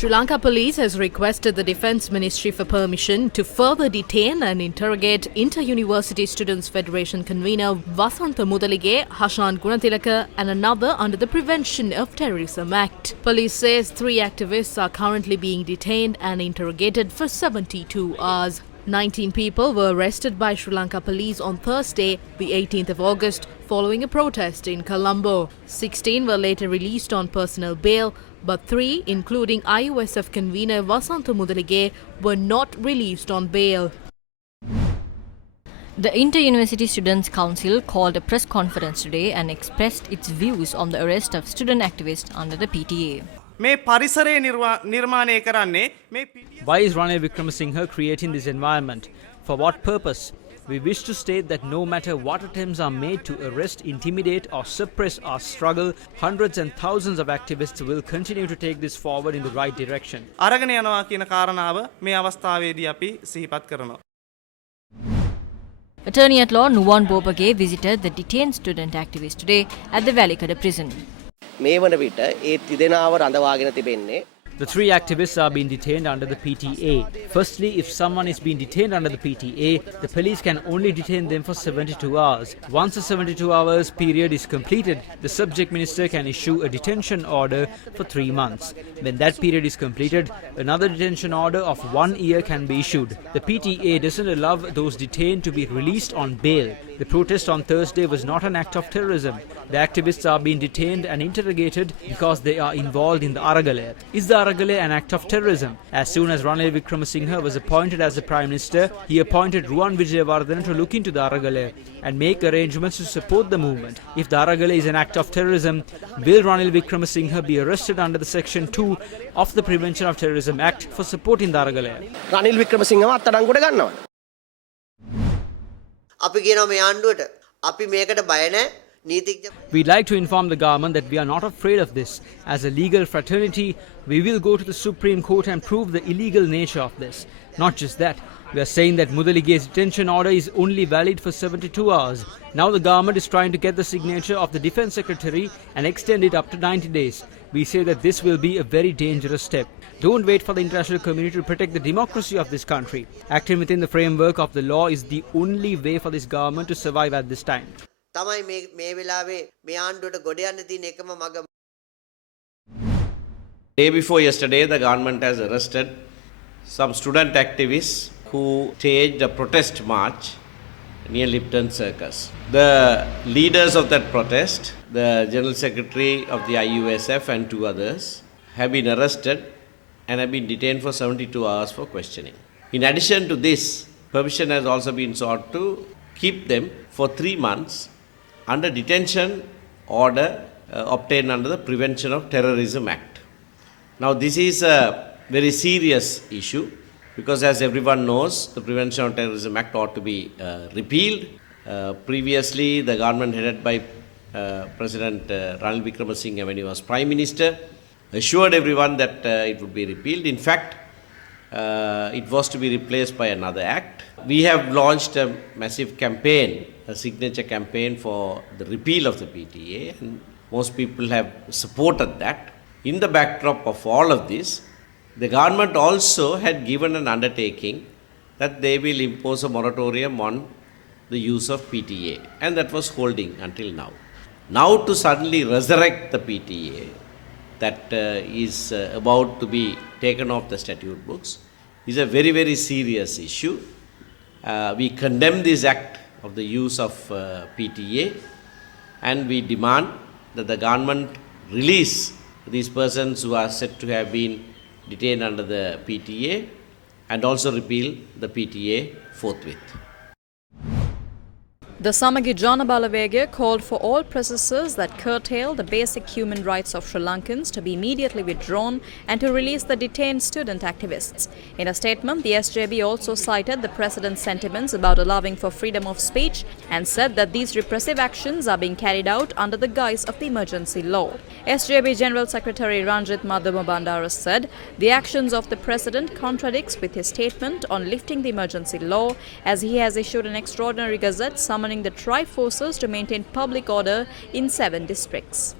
Sri Lanka Police has requested the Defence Ministry for permission to further detain and interrogate Inter-University Students Federation convener Vasantha Mudalige, Hashan Gunatilaka and another under the Prevention of Terrorism Act. Police says 3 activists are currently being detained and interrogated for 72 hours. 19 people were arrested by Sri Lanka Police on Thursday, the 18th of August, following a protest in Colombo. 16 were later released on personal bail, but 3, including IUSF Convener Vasantha Mudalige, were not released on bail. The Inter-University Students' Council called a press conference today and expressed its views on the arrest of student activists under the PTA. Why is Ranil Wickramasinghe creating this environment? For what purpose? We wish to state that no matter what attempts are made to arrest, intimidate or suppress our struggle, hundreds and thousands of activists will continue to take this forward in the right direction. Attorney at Law Nuwan Bopage visited the detained student activists today at the Valikada prison. The 3 activists are being detained under the PTA. Firstly, if someone is being detained under the PTA, the police can only detain them for 72 hours. Once the 72 hours period is completed, the subject minister can issue a detention order for 3 months. When that period is completed, another detention order of 1 year can be issued. The PTA doesn't allow those detained to be released on bail. The protest on Thursday was not an act of terrorism. The activists are being detained and interrogated because they are involved in the Aragale. Is the Aragale an act of terrorism? As soon as Ranil Wickramasinghe was appointed as the Prime Minister, he appointed Ruwan Wijayawardena to look into the Aragale and make arrangements to support the movement. If the Aragale is an act of terrorism, will Ranil Wickramasinghe be arrested under the Section 2 of the Prevention of Terrorism Act for supporting the Aragale? Ranil Wickramasinghe අත්අඩංගුවට ගන්නවා. අපි කියනවා මේ ආණ්ඩුවට අපි මේකට බය නැහැ. We'd like to inform the government that we are not afraid of this. As a legal fraternity, we will go to the Supreme Court and prove the illegal nature of this. Not just that, we are saying that Mudalige's detention order is only valid for 72 hours. Now the government is trying to get the signature of the Defence Secretary and extend it up to 90 days. We say that this will be a very dangerous step. Don't wait for the international community to protect the democracy of this country. Acting within the framework of the law is the only way for this government to survive at this time. Day before yesterday, the government has arrested some student activists who staged a protest march near Lipton Circus. The leaders of that protest, the General Secretary of the IUSF and 2 others, have been arrested and have been detained for 72 hours for questioning. In addition to this, permission has also been sought to keep them for 3 months under detention order obtained under the Prevention of Terrorism Act. Now this is a very serious issue because, as everyone knows, the Prevention of Terrorism Act ought to be repealed. Previously, the government headed by President Ranil Wickramasinghe, when he was Prime Minister, assured everyone that it would be repealed. In fact, it was to be replaced by another act. We have launched a massive campaign, a signature campaign for the repeal of the PTA, and most people have supported that. In the backdrop of all of this, the government also had given an undertaking that they will impose a moratorium on the use of PTA, and that was holding until now. Now to suddenly resurrect the PTA that is about to be taken off the statute books is a very, very serious issue. We condemn this act of the use of PTA, and we demand that the government release these persons who are said to have been detained under the PTA and also repeal the PTA forthwith. The Samagi Jana Balavege called for all processes that curtail the basic human rights of Sri Lankans to be immediately withdrawn and to release the detained student activists. In a statement, the SJB also cited the President's sentiments about allowing for freedom of speech and said that these repressive actions are being carried out under the guise of the emergency law. SJB General Secretary Ranjit Madhuma Bandaras said the actions of the President contradicts with his statement on lifting the emergency law, as he has issued an extraordinary gazette summoning the tri-forces to maintain public order in 7 districts.